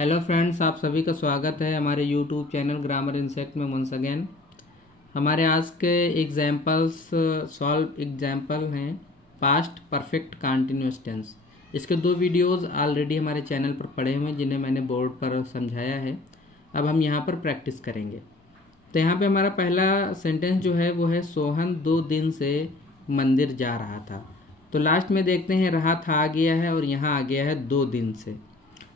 Hello friends, आप सभी का स्वागत है हमारे यूट्यूब चैनल ग्रामर इंसेक्ट में वंस अगेन। हमारे आज के एग्जाम्पल्स सॉल्व एग्जाम्पल हैं पास्ट परफेक्ट कंटिन्यूअस टेंस। इसके 2 वीडियोस ऑलरेडी हमारे चैनल पर पड़े हुए हैं जिन्हें मैंने बोर्ड पर समझाया है। अब हम यहाँ पर प्रैक्टिस करेंगे। तो यहाँ पे हमारा पहला सेंटेंस जो है वो है सोहन 2 दिन से मंदिर जा रहा था। तो लास्ट में देखते हैं रहा था आ गया है और यहाँ आ गया है 2 दिन से।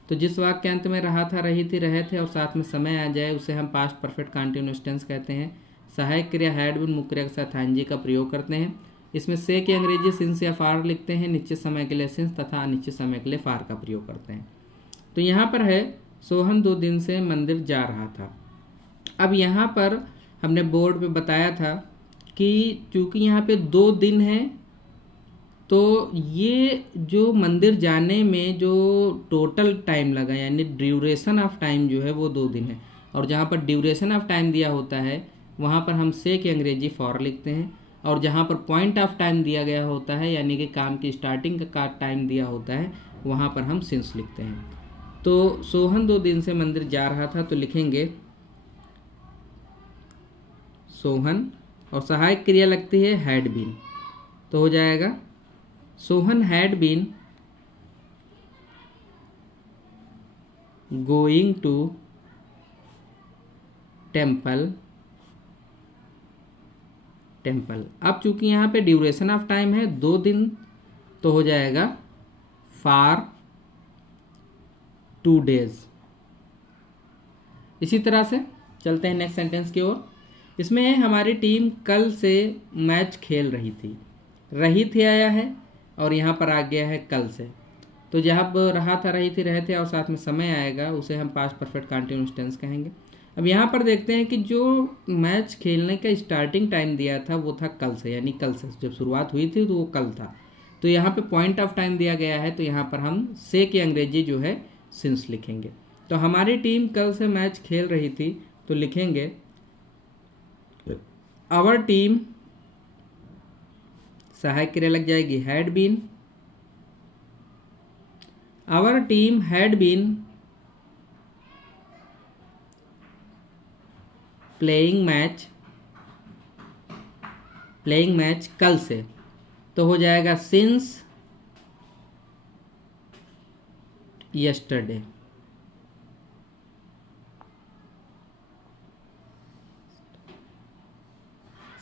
तो जिस वाक्य अंत में रहा था, रही थी, रहे थे और साथ में समय आ जाए उसे हम पास्ट परफेक्ट कंटिन्यूअस टेंस कहते हैं। सहायक क्रिया हैड बीन मुख्य क्रिया के साथ हांजी का प्रयोग करते हैं। इसमें से की अंग्रेजी सिंस या फार लिखते हैं। निश्चित समय के लिए सिंस तथा अनिश्चित समय के लिए फार का प्रयोग करते हैं। तो यहाँ पर है सोहन 2 दिन से मंदिर जा रहा था। अब यहाँ पर हमने बोर्ड पे बताया था कि चूंकि यहाँ पे 2 दिन है तो ये जो मंदिर जाने में जो टोटल टाइम लगा यानी ड्यूरेशन ऑफ टाइम जो है वो 2 दिन है। और जहाँ पर ड्यूरेशन ऑफ टाइम दिया होता है वहाँ पर हम से की अंग्रेजी फॉर लिखते हैं। और जहाँ पर पॉइंट ऑफ टाइम दिया गया होता है यानी कि काम की स्टार्टिंग का टाइम दिया होता है वहाँ पर हम सिंस लिखते हैं। तो सोहन 2 दिन से मंदिर जा रहा था तो लिखेंगे सोहन और सहायक क्रिया लगती है हैड बीन। तो हो जाएगा Sohan had been going to temple। अब चूंकि यहाँ पे ड्यूरेशन ऑफ टाइम है 2 दिन तो हो जाएगा for 2 days। इसी तरह से चलते हैं नेक्स्ट सेंटेंस की ओर। इसमें हमारी टीम कल से मैच खेल रही थी आया है और यहाँ पर आ गया है कल से। तो जहाँ रहा था, रही थी, रहे थे और साथ में समय आएगा उसे हम पास्ट परफेक्ट कंटिन्यूअस टेंस कहेंगे। अब यहाँ पर देखते हैं कि जो मैच खेलने का स्टार्टिंग टाइम दिया था वो था कल से, यानी कल से जब शुरुआत हुई थी तो वो कल था। तो यहाँ पे पॉइंट ऑफ टाइम दिया गया है तो यहाँ पर हम से की अंग्रेजी जो है सिंस लिखेंगे। तो हमारी टीम कल से मैच खेल रही थी तो लिखेंगे आवर टीम, सहायक क्रिया लग जाएगी had been. Our team had been playing match कल से। तो हो जाएगा since yesterday.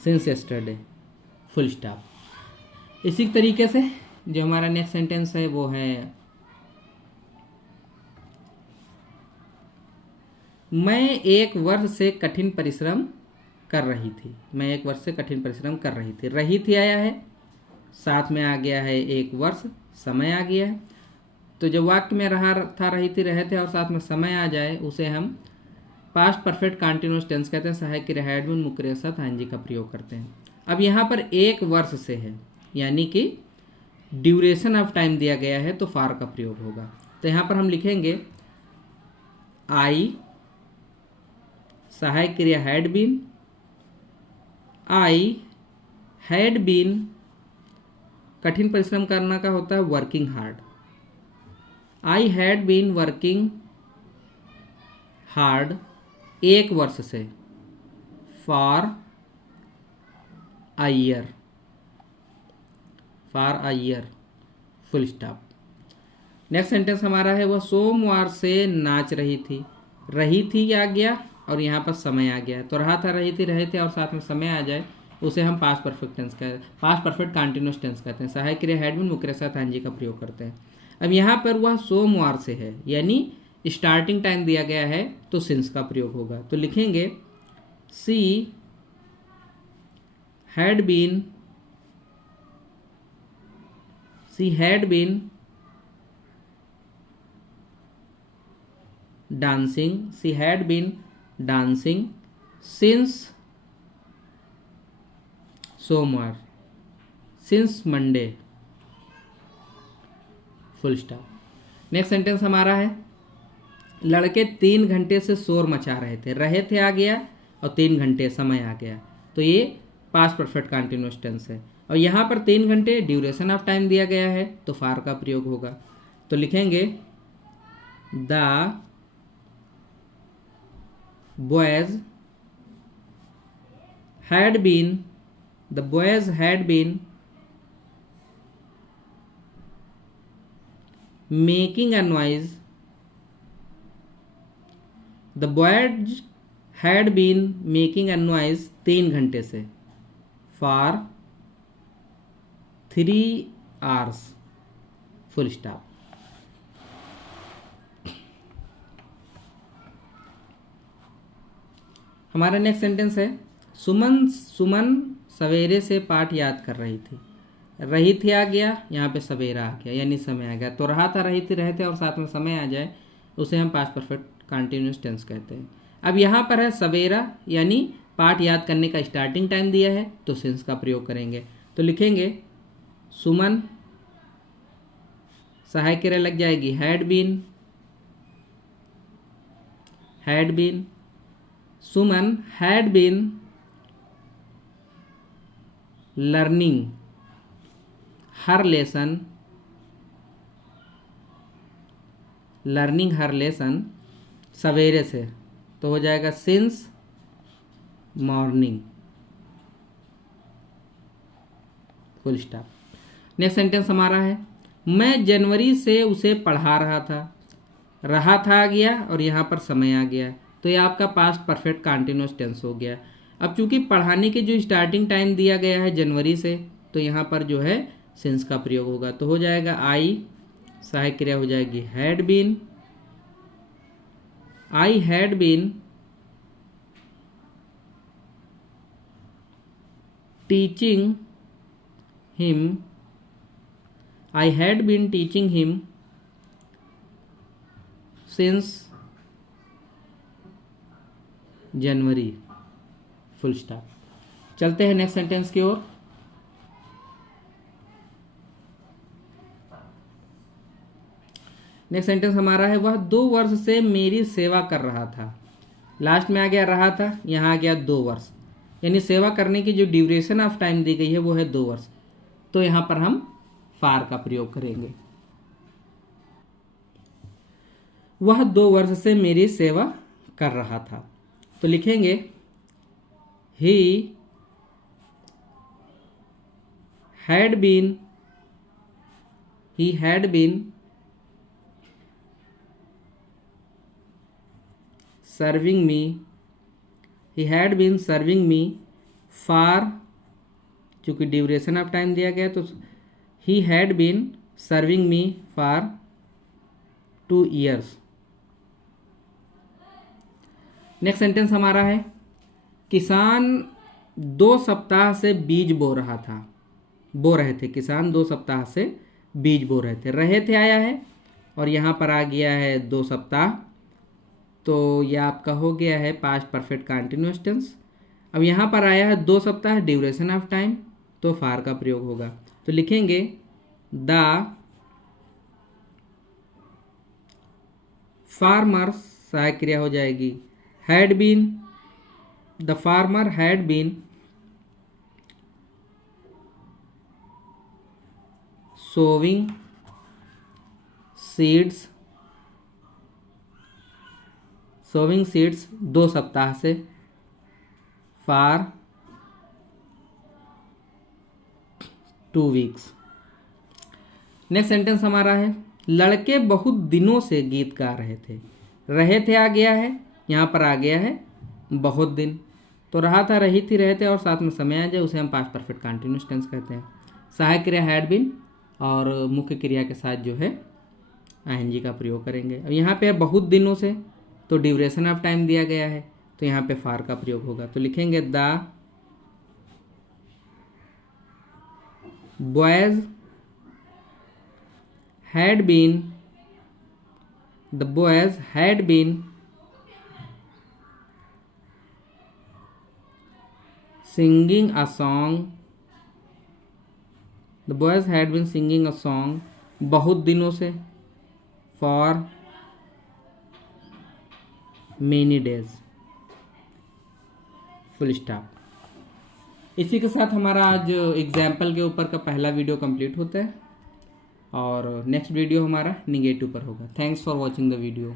Since yesterday full stop. इसी तरीके से जो हमारा नेक्स्ट सेंटेंस है वो है मैं एक वर्ष से कठिन परिश्रम कर रही थी। रही थी आया है, साथ में आ गया है 1 वर्ष, समय आ गया है। तो जब वाक्य में रहा था, रही थी, रहे थे और साथ में समय आ जाए उसे हम पास्ट परफेक्ट कंटिन्यूअस टेंस कहते हैं। सहायक क्रिया हैड बीन मुख्य क्रिया के साथ हांजी का प्रयोग करते हैं। अब यहाँ पर 1 वर्ष से है यानी कि ड्यूरेशन ऑफ टाइम दिया गया है तो फार का प्रयोग होगा। तो यहाँ पर हम लिखेंगे आई, सहायक क्रिया had been, I had been, कठिन परिश्रम करना का होता है working hard. I had been working hard 1 वर्ष से for a year full stop. Next sentence हमारा है वह सोमवार से नाच रही थी आ गया और यहाँ पर समय आ गया। तो रहा था, रही थी, रहे थे और साथ में समय आ जाए उसे हम पास्ट परफेक्ट कंटिन्यूअस टेंस कहते हैं। सहायक क्रिया हैड बीन मुख्य क्रिया के साथ हांजी का प्रयोग करते हैं। अब यहाँ पर वह सोमवार से है यानी स्टार्टिंग टाइम दिया गया है तो सिंस का प्रयोग होगा। तो लिखेंगे she had been dancing since सोमवार, since Monday full stop. Next sentence हमारा है लड़के 3 घंटे से शोर मचा रहे थे आ गया और 3 घंटे समय आ गया। तो ये पास्ट परफेक्ट कंटिन्यूअस टेंस है। और यहाँ पर 3 घंटे ड्यूरेशन ऑफ टाइम दिया गया है तो फार का प्रयोग होगा। तो लिखेंगे the boys had been making a noise. The boys had been making a noise 3 घंटे से, for 3 hours. Full stop. हमारा नेक्स्ट सेंटेंस है, सुमन सवेरे से पाठ याद कर रही थी. रही थी आ गया, यहाँ पे सवेरा आ गया यानी समय आ गया. तो रहा था, रही थी, रहते और साथ में समय आ जाए उसे हम पास्ट परफेक्ट कंटिन्यूअस टेंस कहते हैं. अब यहाँ पर है सवेरा यानी पाठ याद करने का स्टार्टिंग टाइम दिया है तो सिंस का प्रयोग करेंगे. तो लिखेंगे सुमन, सहायक क्रिया लग जाएगी had been. Suman had been learning her lesson सवेरे से. तो हो जाएगा since morning. Full stop. Next sentence हमारा है, मैं जनवरी से उसे पढ़ा रहा था. रहा था आ गया और यहाँ पर समय आ गया तो ये आपका पास्ट परफेक्ट कंटिन्यूअस टेंस हो गया. अब चूंकि पढ़ाने के जो स्टार्टिंग टाइम दिया गया है जनवरी से तो यहाँ पर जो है सिंस का प्रयोग होगा. तो हो जाएगा आई, सहायक क्रिया हो जाएगी had been. I had been teaching him since January. Full stop. चलते हैं नेक्स्ट सेंटेंस की ओर. नेक्स्ट सेंटेंस हमारा है, वह 2 वर्ष से मेरी सेवा कर रहा था. लास्ट में आ गया रहा था, यहाँ आ गया 2 वर्ष यानी सेवा करने की जो ड्यूरेशन ऑफ टाइम दी गई है वो है 2 वर्ष. तो यहाँ पर हम फार का प्रयोग करेंगे. वह 2 वर्ष से मेरी सेवा कर रहा था. तो लिखेंगे he had been serving me for, चूंकि ड्यूरेशन ऑफ टाइम दिया गया तो he had been serving me for 2 years. Next sentence हमारा है, किसान 2 सप्ताह से बीज बो रहे थे. किसान 2 सप्ताह से बीज बो रहे थे. रहे थे आया है और यहाँ पर आ गया है 2 सप्ताह. तो यह आपका हो गया है पास्ट परफेक्ट कंटिन्यूअस टेंस. अब यहाँ पर आया है 2 सप्ताह ड्यूरेशन ऑफ टाइम तो फार का प्रयोग होगा. तो लिखेंगे द फार्मर, सहायक क्रिया हो जाएगी the farmer had been sowing seeds 2 सप्ताह से फॉर 2 वीक्स. नेक्स्ट सेंटेंस हमारा है, लड़के बहुत दिनों से गीत गा रहे थे आ गया है, यहाँ पर आ गया है बहुत दिन. तो रहा था, रही थी, रहे थे और साथ में समय आ जाए उसे हम पास्ट परफेक्ट कंटिन्यूअस टेंस कहते हैं. सहायक क्रिया हैड बीन और मुख्य क्रिया के साथ जो है आईएनजी का प्रयोग करेंगे. अब यहाँ पे बहुत दिनों से तो ड्यूरेशन ऑफ टाइम दिया गया है तो यहाँ पे फार का प्रयोग होगा. तो लिखेंगे the boys had been singing a song. The boys had been singing a song बहुत दिनों से for many days. Full stop. इसी के साथ हमारा आज एग्जाम्पल के ऊपर का पहला वीडियो कंप्लीट होता है और नेक्स्ट वीडियो हमारा निगेटिव पर होगा. Thanks for watching the video.